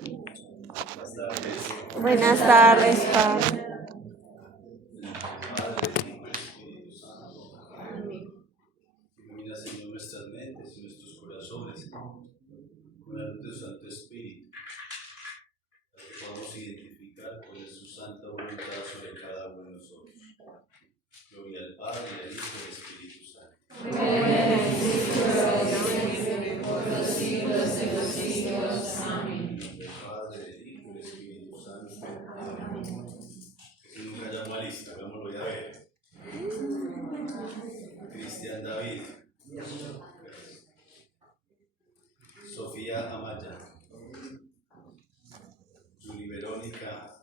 Buenas tardes. Buenas tardes, Padre. Padre, Hijo y Espíritu Santo. Ilumina, Señor, nuestras mentes y nuestros corazones con la luz de tu Santo Espíritu, para que podamos identificar cuál es su santa voluntad sobre cada uno de nosotros. Gloria al Padre, y al Hijo y al Espíritu Santo. Por los siglos de los siglos. Amén. Del Padre, del Hijo y del Espíritu Santo. Amén. Que nunca llamo a lista, hagámoslo ya ver. Cristian David. Sofía Amaya. Julie Verónica.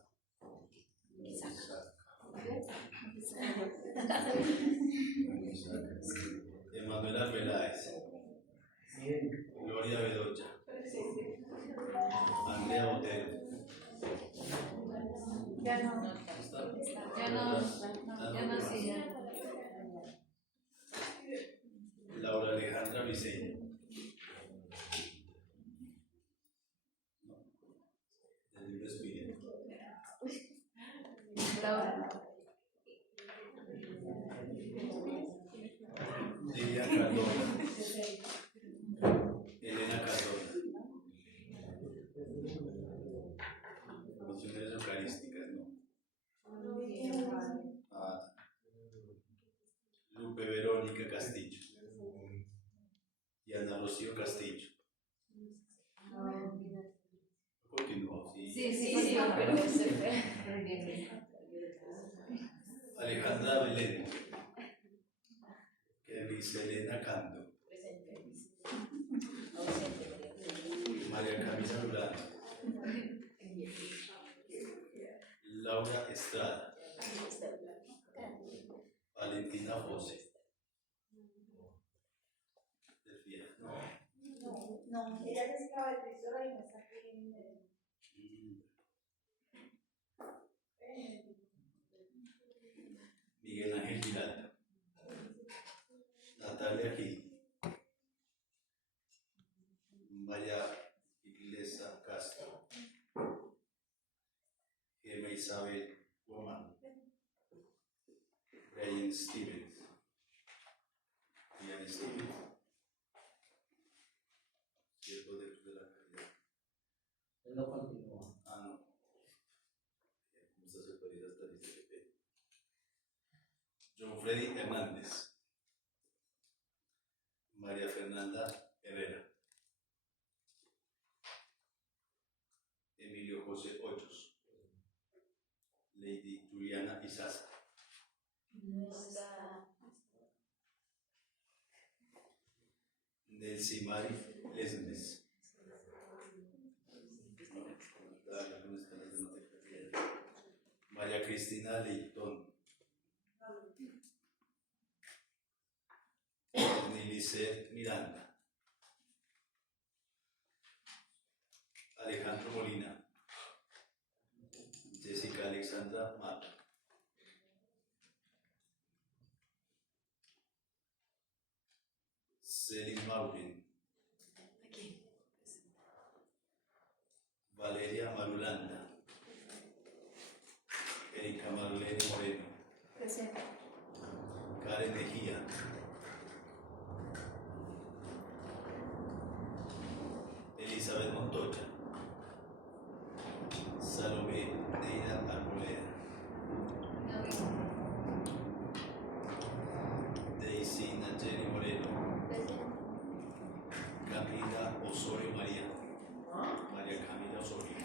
Emanuel Arbeláez. Gloria Bedoya. Andrea Botero. Ya no. Laura Alejandra Viseño. Del libro Espíritu. Lilian Cardona. Elena Cardona. Misioneras eucarísticas, ¿no? Lupe Verónica Castillo. Y Ana Rocío Castillo. Continuó, sí. Sí, pero se fue. Alejandra Belén. Elisa Elena Cando. María Camila Durán. Laura Estrada. Valentina José. No, ella es caballerizora y no está aquí. Miguel Ángel Giraldo. Natalia Gil. Maya Iglesia Castro. Gemma Isabel Guamán. Brian Stevens. Brian Stevens. Siervo de la caridad. Él no continúa. No. ¿Cómo estás autoridad hasta dice John Freddy Hernández. María Fernanda Herrera. Emilio José Hoyos. Lady Juliana Izaza. Nelcy Mari Lesmes. María Cristina Leitón. Nilice Miranda. Alejandro Molina. Jessica Alexandra Mata. Celine Maureen. Valeria Marulanda. Erika Marlene Moreno. Presente. Karen Mejía. Elizabeth Montoya. Salomé Neira Arboleda. Daisy Nayeli Moreno. Camila Osorio María. María Camila Osorio.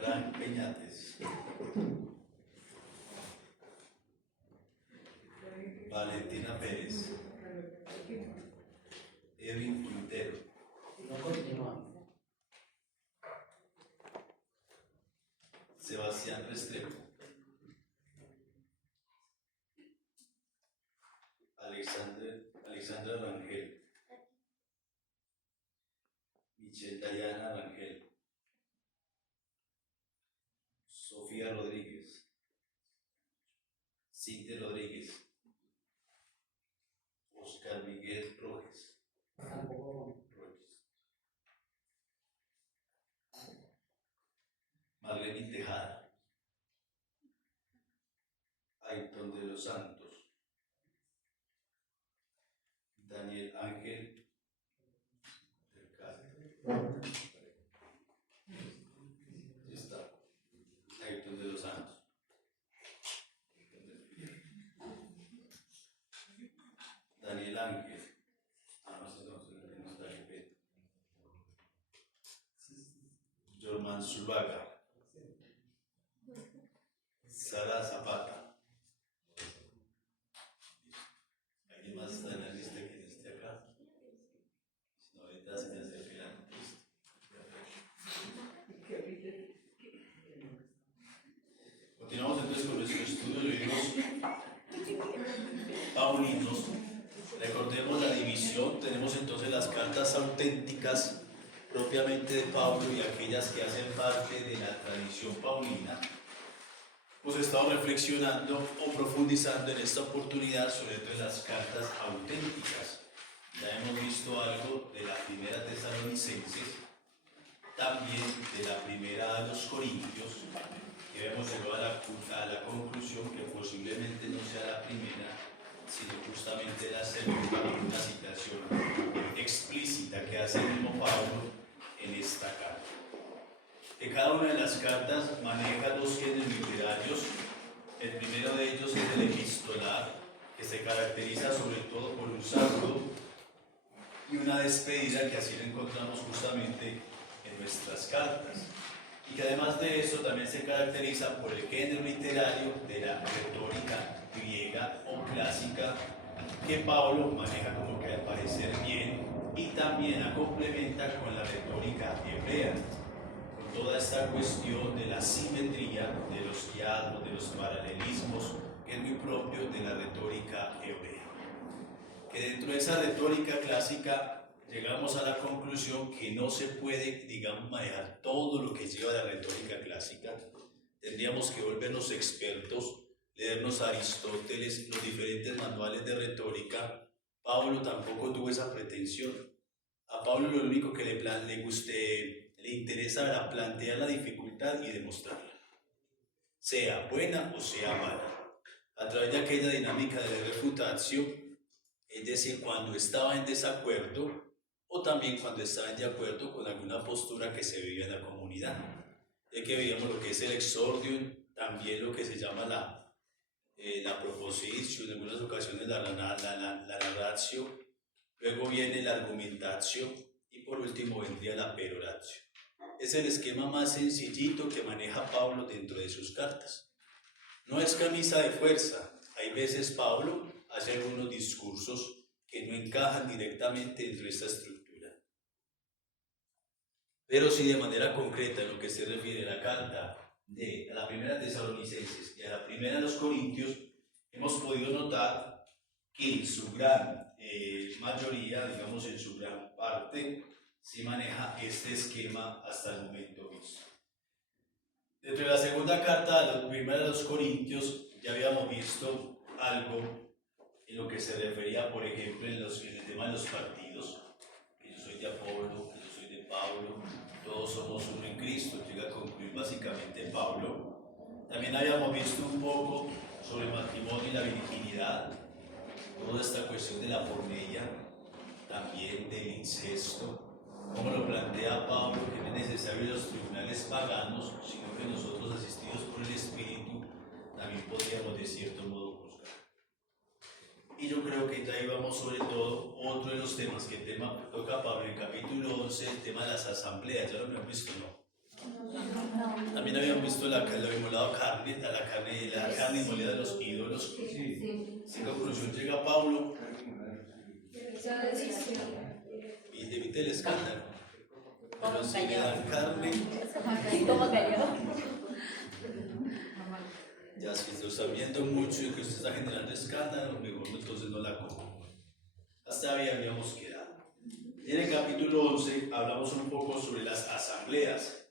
Fran Peñates. Valentina Pérez. Edwin Quintero. No continúa. Sebastián Restrepo. Alexandra Rangel. Michelle Dayana Rangel. Sofía Rodríguez. Cintia Rodríguez. Oscar Miguel Rojas. Ayrton de los Santos, Daniel Ángel del Carmen. Ahí está, Ayrton de los Santos. Daniel Ángel. No está aquí. Germán Zuluaga. Sara Zapata. ¿Alguien más está en la lista que no esté acá? Si no, ahorita se me hace el final. Continuamos entonces con nuestro estudio de libros paulinos. Recordemos la división. Tenemos entonces las cartas auténticas propiamente de Pablo y aquellas que hacen parte de la tradición paulina. Hemos estado reflexionando o profundizando en esta oportunidad sobre todo las cartas auténticas. Ya hemos visto algo de la primera Tesalonicenses, también de la primera a los Corintios, que hemos llegado a la conclusión que posiblemente no sea la primera, sino justamente la segunda, una citación explícita que hace el mismo Pablo en esta carta. Que cada una de las cartas maneja dos géneros literarios. El primero de ellos es el epistolar, que se caracteriza sobre todo por un saludo y una despedida, que así lo encontramos justamente en nuestras cartas. Y que además de eso también se caracteriza por el género literario de la retórica griega o clásica, que Pablo maneja como que al parecer bien, y también la complementa con la retórica hebrea, con toda esta cuestión de la simetría, de los diálogos, de los paralelismos, que es muy propio de la retórica hebrea. Que dentro de esa retórica clásica llegamos a la conclusión que no se puede, digamos, manejar todo lo que lleva la retórica clásica. Tendríamos que volvernos expertos, leernos a Aristóteles, los diferentes manuales de retórica. Pablo tampoco tuvo esa pretensión. A Pablo lo único que le interesa era plantear la dificultad y demostrarla, sea buena o sea mala, a través de aquella dinámica de refutatio, es decir, cuando estaba en desacuerdo o también cuando estaban de acuerdo con alguna postura que se vivía en la comunidad. Ya que veíamos lo que es el exordium, también lo que se llama la proposition, en algunas ocasiones la narratio, luego viene la argumentatio y por último vendría la peroratio. Es el esquema más sencillito que maneja Pablo dentro de sus cartas. No es camisa de fuerza. Hay veces Pablo hace algunos discursos que no encajan directamente dentro de esta estructura. Pero sí, de manera concreta, en lo que se refiere a la carta a la primera Tesalonicenses y a la primera de los Corintios, hemos podido notar que en su gran mayoría, digamos en su gran parte, sí maneja este esquema hasta el momento visto. Dentro de la segunda carta, la primera de los Corintios, ya habíamos visto algo en lo que se refería, por ejemplo, en el tema de los partidos, que yo soy de Apolo, que yo soy de Pablo, todos somos uno en Cristo, llega a concluir básicamente Pablo. También habíamos visto un poco sobre el matrimonio y la virginidad, toda esta cuestión de la porneia, también del incesto, como lo plantea Pablo, que no es necesario los tribunales paganos, sino que nosotros, asistidos por el Espíritu, también podríamos de cierto modo juzgar. Y yo creo que ahí vamos sobre todo otro de los temas que toca Pablo en el capítulo 11, el tema de las asambleas. ¿Ya lo habían visto o no? También habían visto lo inmolado carne, la carne inmolada de los ídolos. Sí. ¿Qué conclusión llega Pablo? Y evite el escándalo. Pero si le dan carne, ¿Cómo cayó? ya si lo está viendo mucho y que usted está generando escándalo, mejor entonces no la coma. Hasta ahí habíamos quedado. En el capítulo 11 hablamos un poco sobre las asambleas.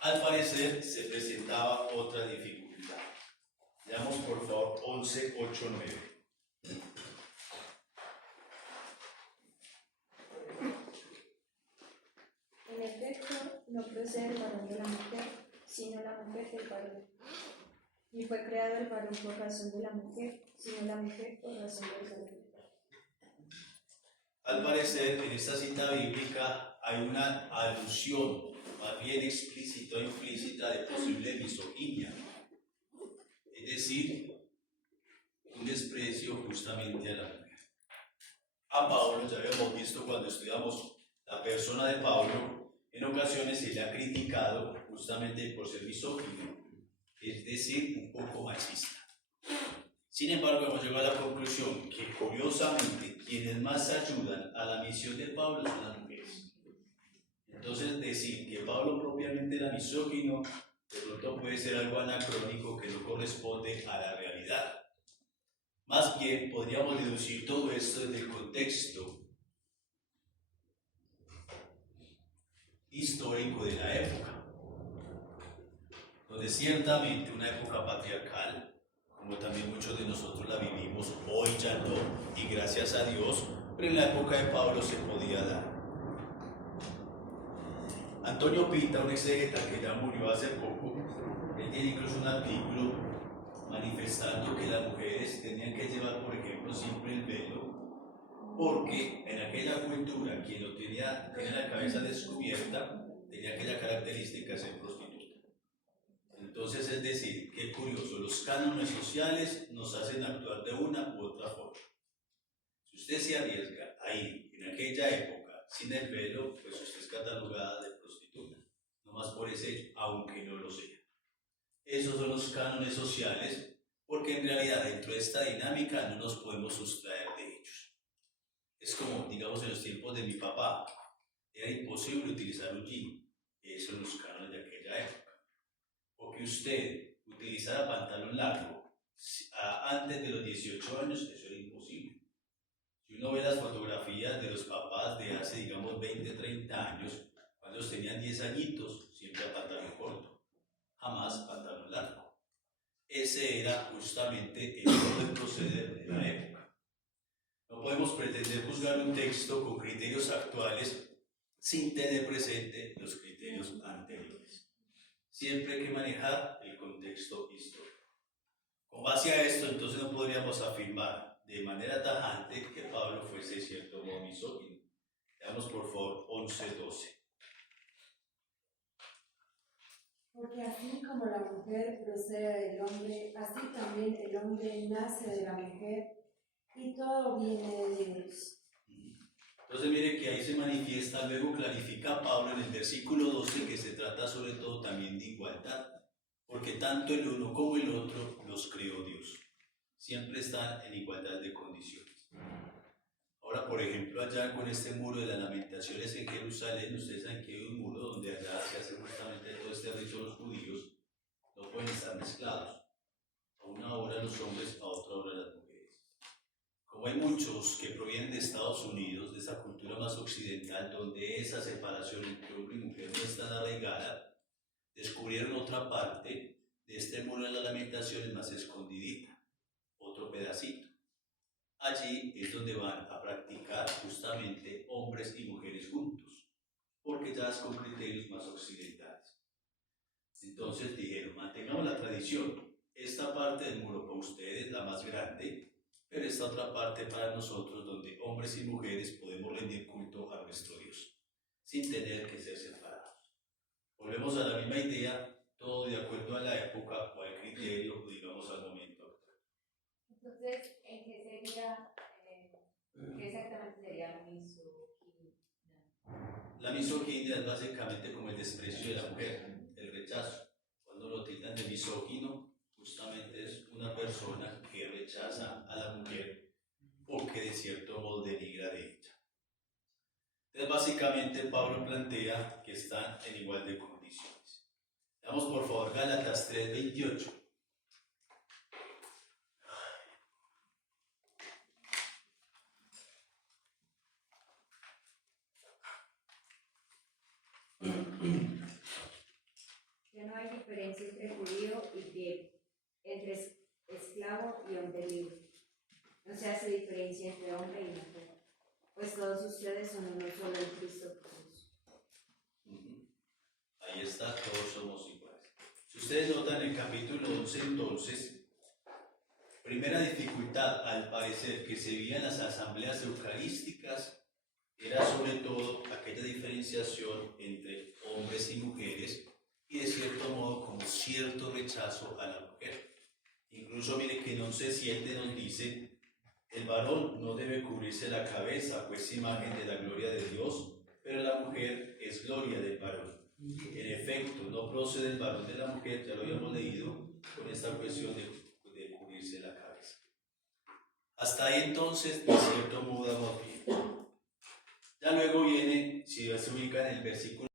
Al parecer se presentaba otra dificultad. Veamos por favor 11, 8, 9. En nacer el varón de la mujer, sino la mujer del varón. Ni fue creado el varón por razón de la mujer, sino la mujer por razón del varón. Al parecer, en esta cita bíblica hay una alusión, más bien explícita o implícita, de posible misoginia. Es decir, un desprecio justamente a la mujer. A Pablo, ya habíamos visto cuando estudiamos la persona de Pablo, en ocasiones se le ha criticado justamente por ser misógino, es decir, un poco machista. Sin embargo, hemos llegado a la conclusión que, curiosamente, quienes más ayudan a la misión de Pablo son las mujeres. Entonces, decir que Pablo propiamente era misógino, de pronto puede ser algo anacrónico que no corresponde a la realidad. Más bien, podríamos deducir todo esto desde el contexto histórico de la época, donde ciertamente una época patriarcal, como también muchos de nosotros la vivimos, hoy ya no, y gracias a Dios, pero en la época de Pablo se podía dar. Antonio Pita, un exégeta que ya murió hace poco, él tiene incluso un artículo manifestando que las mujeres tenían que llevar, por ejemplo, siempre el velo, porque en aquella cultura quien lo tenía la cabeza descubierta tenía aquella característica de ser prostituta. Entonces, es decir, qué curioso, los cánones sociales nos hacen actuar de una u otra forma. Si usted se arriesga a ir en aquella época sin el velo, pues usted es catalogada de prostituta, no más por ese hecho, aunque no lo sea. Esos son los cánones sociales, porque en realidad dentro de esta dinámica no nos podemos sustraer de ellos. Es como, digamos, en los tiempos de mi papá, era imposible utilizar un jean, eso en los cánones de aquella época. O que usted utilizara pantalón largo antes de los 18 años, eso era imposible. Si uno ve las fotografías de los papás de hace, digamos, 20, 30 años, cuando ellos tenían 10 añitos, siempre a pantalón corto, jamás pantalón largo. Ese era justamente el modo de proceder de la época. No podemos pretender juzgar un texto con criterios actuales sin tener presente los criterios anteriores. Siempre hay que manejar el contexto histórico. Con base a esto, entonces no podríamos afirmar de manera tajante que Pablo fuese de cierto modo misógino. Veamos por favor 11:12. Porque así como la mujer procede del hombre, así también el hombre nace de la mujer, y todo viene de Dios. Entonces mire que ahí se manifiesta, luego clarifica Pablo en el versículo 12 que se trata sobre todo también de igualdad, porque tanto el uno como el otro los creó Dios. Siempre están en igualdad de condiciones. Ahora, por ejemplo, allá con este muro de las lamentaciones en Jerusalén, ustedes saben que hay un muro donde allá se hace justamente todo este rito de los judíos, no pueden estar mezclados. A una hora los hombres, a otra hora las mujeres. Como hay muchos que provienen de Estados Unidos, de esa cultura más occidental, donde esa separación entre hombre y mujer no está tan arraigada, descubrieron otra parte de este muro de las lamentaciones más escondidita, otro pedacito. Allí es donde van a practicar justamente hombres y mujeres juntos, porque ya es con criterios más occidentales. Entonces dijeron, mantengamos la tradición, esta parte del muro para ustedes, la más grande, pero esta otra parte para nosotros, donde hombres y mujeres podemos rendir culto a nuestro Dios, sin tener que ser separados. Volvemos a la misma idea, todo de acuerdo a la época o al criterio, digamos, al momento actual. Entonces, ¿en qué sería, qué exactamente sería la misoginia? La misoginia es básicamente como el desprecio de la mujer, el rechazo. Cuando lo tildan de misógino, justamente es una persona que rechaza a la mujer o que de cierto modo denigra de ella. Entonces, básicamente, Pablo plantea que están en igual de condiciones. Veamos por favor Gálatas 3:28. Ya no hay diferencia entre judío y griego, entre esclavo y hombre libre. No se hace diferencia entre hombre y mujer, pues todos ustedes son uno solo en Cristo Jesús. Ahí está, todos somos iguales. Si ustedes notan en el capítulo 11, entonces, primera dificultad, al parecer, que se veía en las asambleas eucarísticas era sobre todo aquella diferenciación entre hombres y mujeres y de cierto modo como cierto rechazo a la mujer. Incluso mire que en 11:7 nos dice: el varón no debe cubrirse la cabeza, pues es imagen de la gloria de Dios, pero la mujer es gloria del varón. En efecto, no procede el varón de la mujer, ya lo habíamos leído, con esta cuestión de cubrirse la cabeza. Hasta ahí entonces, de cierto modo, vamos bien. Ya luego viene, si se ubica en el versículo